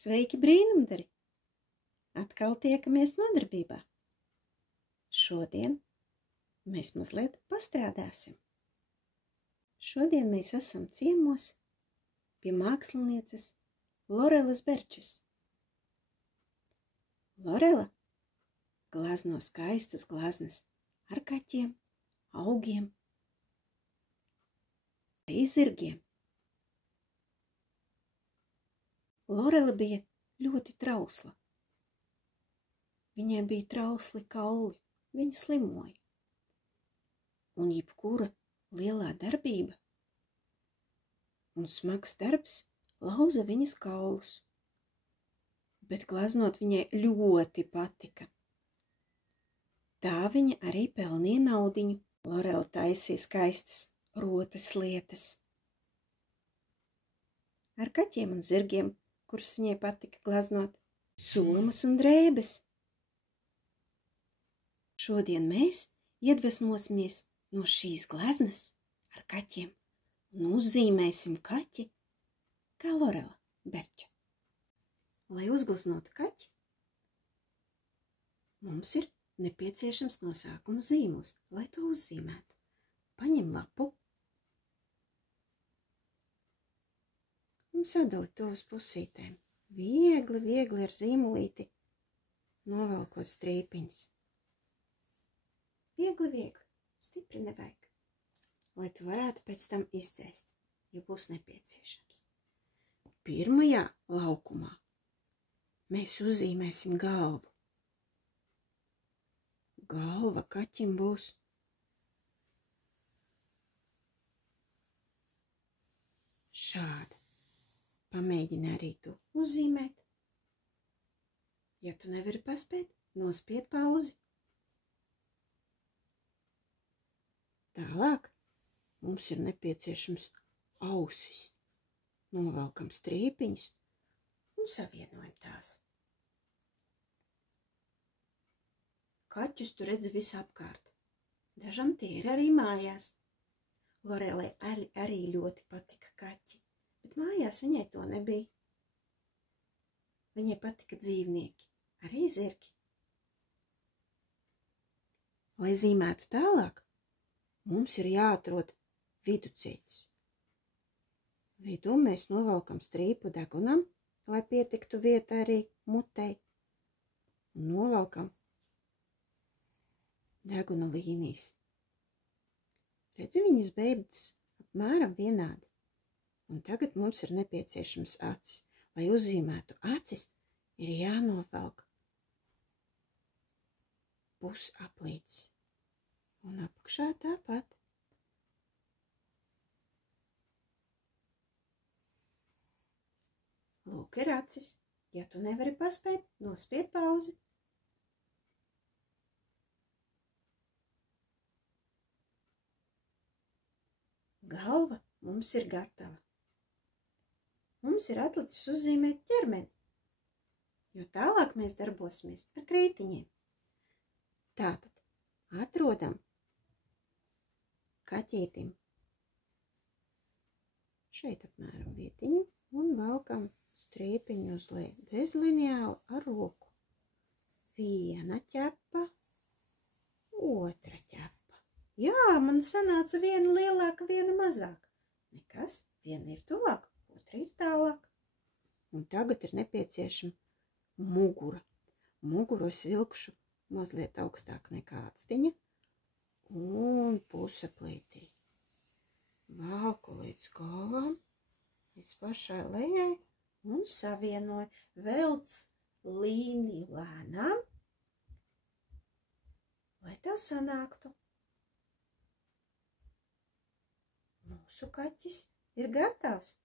Sveiki, brīnumdari! Atkal tiekamies nodarbībā. Šodien mēs mazliet pastrādāsim. Šodien mēs esam ciemos pie mākslinieces Lorelas Berčes. Lorela glezno skaistas gleznas ar kaķiem, augiem, arī zirgiem. Lorela bija ļoti trausla. Viņai bija trausli kauli, viņa slimoja. Un jebkura lielā darbība un smags darbs lauza viņas kaulus. Bet gleznot viņai ļoti patika. Tā viņa arī pelnīja naudiņu. Lorela taisīja skaistas rotas lietas. Ar kaķiem un zirgiem, kurus viņai patika gleznot, somas un drēbes. Šodien mēs iedvesmosimies no šīs gleznas ar kaķiem un uzzīmēsim kaķi kā Lorela Berča. Lai uzgleznotu kaķi, mums ir nepieciešams nosākuma zīmols, lai to uzzīmētu. Paņem lapu un sadali to uz pusītēm. Viegli ar zīmolīti novelkot strīpiņas. Viegli, stipri nevajag, lai tu varētu pēc tam izdzēst, ja būs nepieciešams. Pirmajā laukumā mēs uzzīmēsim galvu. Galva kaķim būs šāda. Pamēģini arī tu uzzīmēt. Ja tu nevari paspēt, nospied pauzi. Tālāk mums ir nepieciešams ausis. Novelkam strīpiņas un savienojam tās. Kaķus tu redzi visapkārt. Dažam tie ir arī mājās. Lorelai arī ļoti patika kaķi, bet mājās viņai to nebija. Viņai patika dzīvnieki, arī zirgi. Lai zīmētu tālāk, mums ir jāatrod viduceļš. Vidū mēs novelkam strīpu degunam, lai pietiktu vieta arī mutei. Un novelkam deguna līnijas. Redzi, viņas beidzas apmēram vienādi. Un tagad mums ir nepieciešams acis. Lai uzzīmētu acis, ir jānovelk pusaplīts. Un apakšā tāpat. Lūk, ir acis. Ja tu nevari paspēt, nospied pauzi. Galva mums ir gatava. Mums ir atlicis uzzīmēt ķermeni, jo tālāk mēs darbosimies ar krītiņiem. Tātad atrodam kaķītim šeit apmēram vietiņu un velkam strīpiņu uz leju bez lineāla ar roku. Viena ķepa, otra ķepa. Jā, man sanāca viena lielāka, viena mazāka. Nekas, viena ir tuvāk, otra ir tālāk. Un tagad ir nepieciešama mugura. Muguru es vilkšu mazliet augstāk nekā actiņa un pusaplītī. Valku līdz galvam, līdz pašai lejai un savienoju. Velc līniju lēnām, lai tev sanāktu. Mūsu kaķis ir gatavs.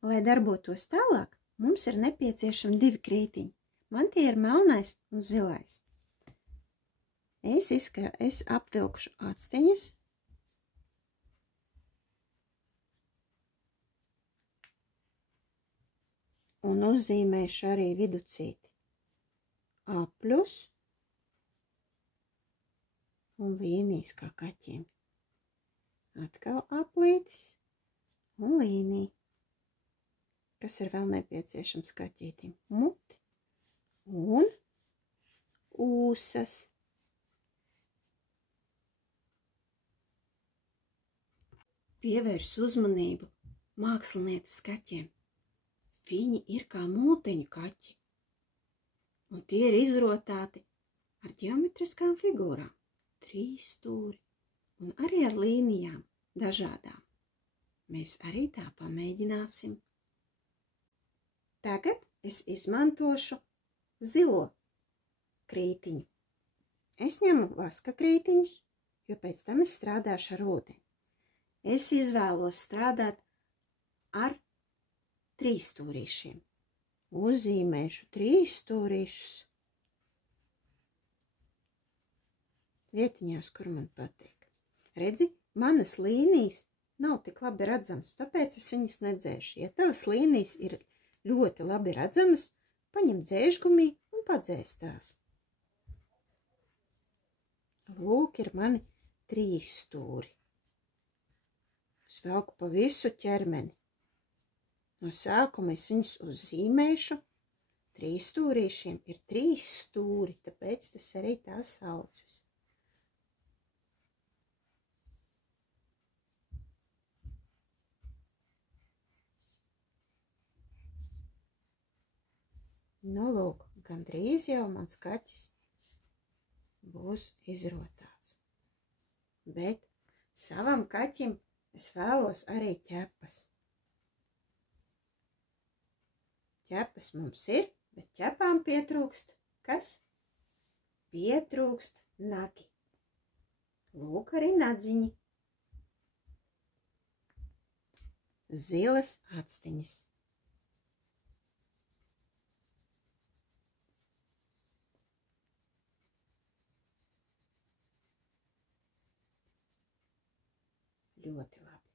Lai darbotos tālāk, mums ir nepieciešami divi krītiņi. Man tie ir melnais un zilais. Es apvilkšu actiņas. Un uzzīmēšu arī viducīti. Apļus un līnijas kā kaķiem. Atkal aplītis un līnija. Kas ir vēl nepieciešams kaķītim? Muti un ūsas. Pievērs uzmanību mākslinieces kaķiem. Viņi ir kā mūteņu kaķi, un tie ir izrotāti ar ģeometriskām figūrām, 3 stūri, un arī ar līnijām dažādām. Mēs arī tā pamēģināsim. Tagad es izmantošu zilo krītiņu. Es ņemu vaska krītiņus, jo pēc tam es strādāšu ar ūdeni. Es izvēlos strādāt ar 3 stūrīšiem. Uzzīmēšu 3 stūrīšus vietiņās, kur man patīk. Redzi, manas līnijas nav tik labi redzamas, tāpēc es viņas nedzēšu. Ja tavas līnijas ir ļoti labi redzamas, paņem dzēžgumiju un padzēs tās. Lūk, ir mani 3 stūri. Es velku pa visu ķermeni. No sākuma es viņus uzzīmēšu. 3 stūrīšiem ir 3 stūri, tāpēc tas arī tā saucas. Nu, lūk, gandrīz jau mans kaķis būs izrotāts. Bet savam kaķim es vēlos arī ķepas. Ķepas mums ir, bet ķepām pietrūkst kas? Pietrūkst nagi. Lūk, arī nadziņi. Zilas actiņas. Ļoti labi.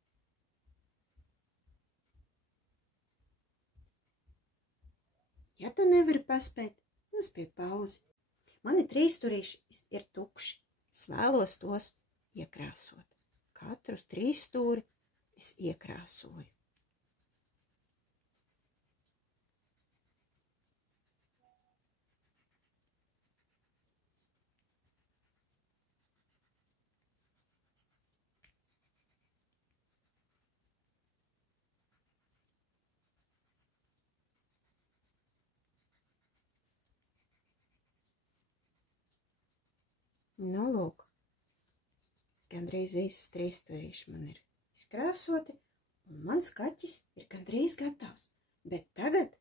Ja tu nevari paspēt, nospied pauzi. Mani 3 stūrīši ir tukši. Es vēlos tos iekrāsot. Katru 3 stūri es iekrāsoju. Nu, lūk, gandrīz visas 3 stūrīši man ir izkrāsoti, un mans kaķis ir gandrīz gatavs. Bet tagad,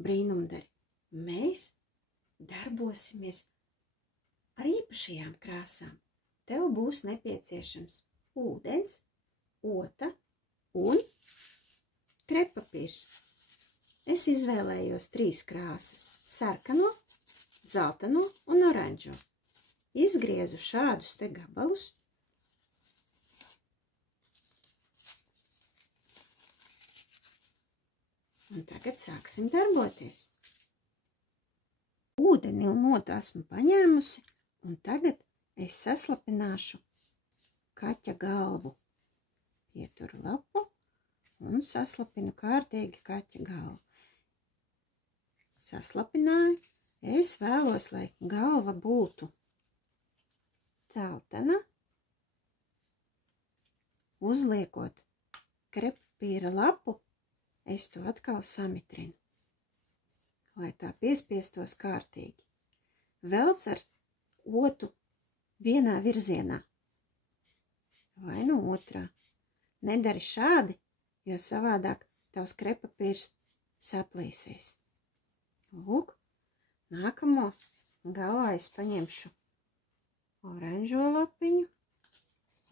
brīnumdari, mēs darbosimies ar īpašajām krāsām. Tev būs nepieciešams ūdens, ota un krepapīrs. Es izvēlējos 3 krāsas – sarkano, dzelteno un oranžo. Izgriezu šādus te gabalus. Un tagad sāksim darboties. Ūdeni un otu esmu paņēmusi, un tagad es saslapināšu kaķa galvu. Pieturu lapu un saslapinu kārtīgi kaķa galvu. Saslapināju. Es vēlos, lai galva būtu dzeltena, uzliekot krepapīra lapu, es to atkal samitrinu, lai tā piespiestos kārtīgi. Velc ar otu vienā virzienā, vai no otrā. Nedari šādi, jo savādāk tavs krepapīrs saplīsies. Lūk, nākamo galvā es paņemšu oranžo lapiņu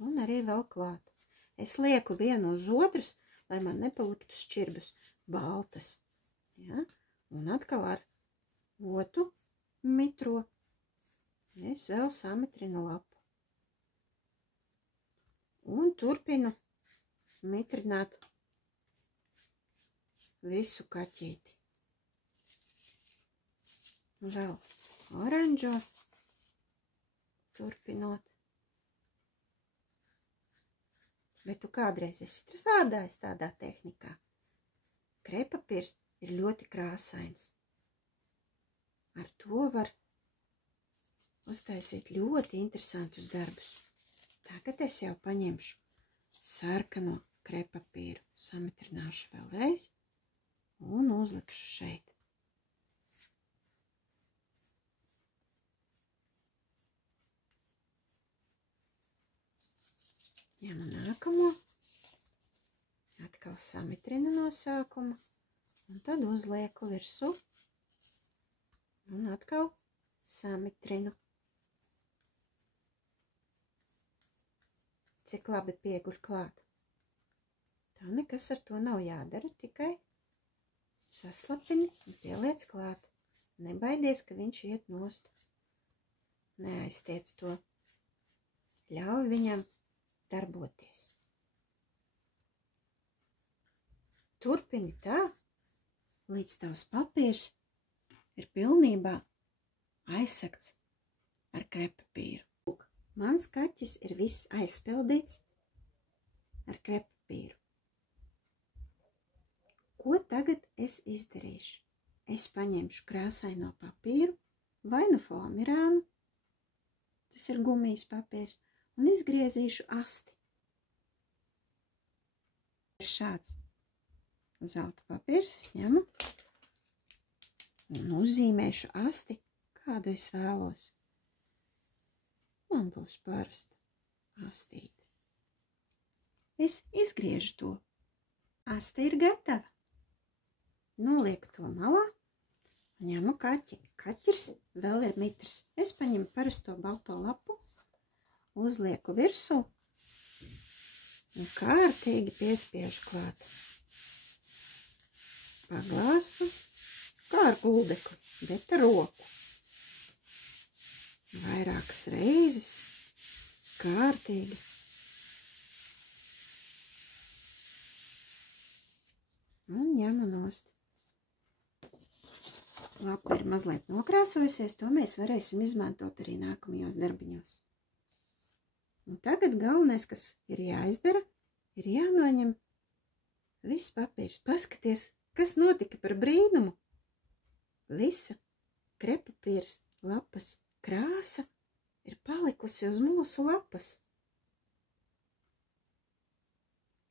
un arī vēl klāt. Es lieku vienu uz otras, lai man nepaliktu šķirbas baltas. Ja? Un atkal ar otu mitro es vēl samitrinu lapu. Un turpinu mitrināt visu kaķīti. Vēl oranžo. Turpinot. Vai tu kādreiz esi strādājis tādā tehnikā? Krepapīrs ir ļoti krāsains. Ar to var uztaisīt ļoti interesantus darbus. Tagad es jau paņemšu sarkano krepapīru, samitrināšu vēlreiz un uzlikšu šeit. Ņemu nākamo, atkal samitrinu no sākuma, un tad uzlieku virsū, un atkal samitrinu. Cik labi pieguļ klāt. Tev nekas ar to nav jādara, tikai saslapini un pieliec klāt. Nebaidies, ka viņš iet nost. Neaiztiec to. Ļauj viņam darboties. Turpini tā, līdz tavs papīrs ir pilnībā aizsegts ar krepapīru. Lūk, mans kaķis ir viss aizpildīts ar krepapīru. Ko tagad es izdarīšu? Es paņemšu krāsaino papīru vai nu foamirānu, tas ir gumijas papīrs, un izgriezīšu asti. Ir šāds zelta papīrs, es ņemu un uzzīmēšu asti, kādu es vēlos. Man būs parasta astīte. Es izgriežu to. Aste ir gatava. Nolieku to malā un ņemu kaķi. Kaķis vēl ir mitrs. Es paņemu parasto balto lapu, uzlieku virsū un kārtīgi piespiežu klāt. Paglāstu, kā ar guldekli, bet ar roku. Vairākas reizes, kārtīgi. Un ņemu nost. Lapa ir mazliet nokrāsojusies, to mēs varēsim izmantot arī nākamajos darbiņos. Un tagad galvenais, kas ir jāizdara, ir jānoņem viss papīrs. Paskaties, kas notika par brīnumu. Visa krepapīrs lapas krāsa ir palikusi uz mūsu lapas.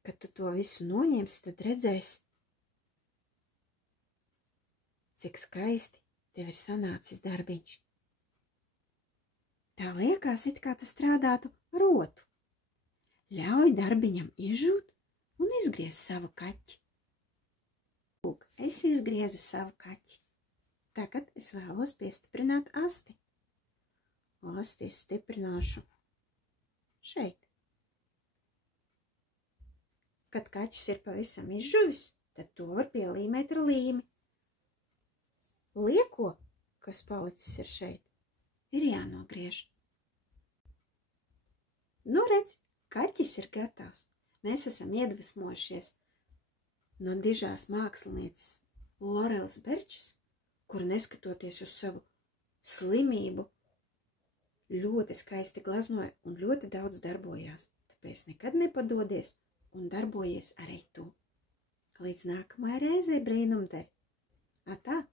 Kad tu to visu noņemsi, tad redzēsi, cik skaisti tev ir sanācis darbiņš. Tā liekas, it kā tu strādātu ar rotu. Ļauj darbiņam izžūt un izgriez savu kaķi. Lūk, es izgriezu savu kaķi. Tagad es vēlos piestiprināt asti. Asti es stiprināšu šeit. Kad kaķis ir pavisam izžuvis, tad to var pielīmēt ar līmi. Lieko, kas palicis ir šeit, ir jānogriež. Nu redz, kaķis ir gatavs. Mēs esam iedvesmojušies no dižās mākslinieces Lorelas Berčes, kur neskatoties uz savu slimību, ļoti skaisti gleznoja un ļoti daudz darbojās. Tāpēc nekad nepadodies un darbojies arī tu. Līdz nākamajai reizei brīnumdari. Atā!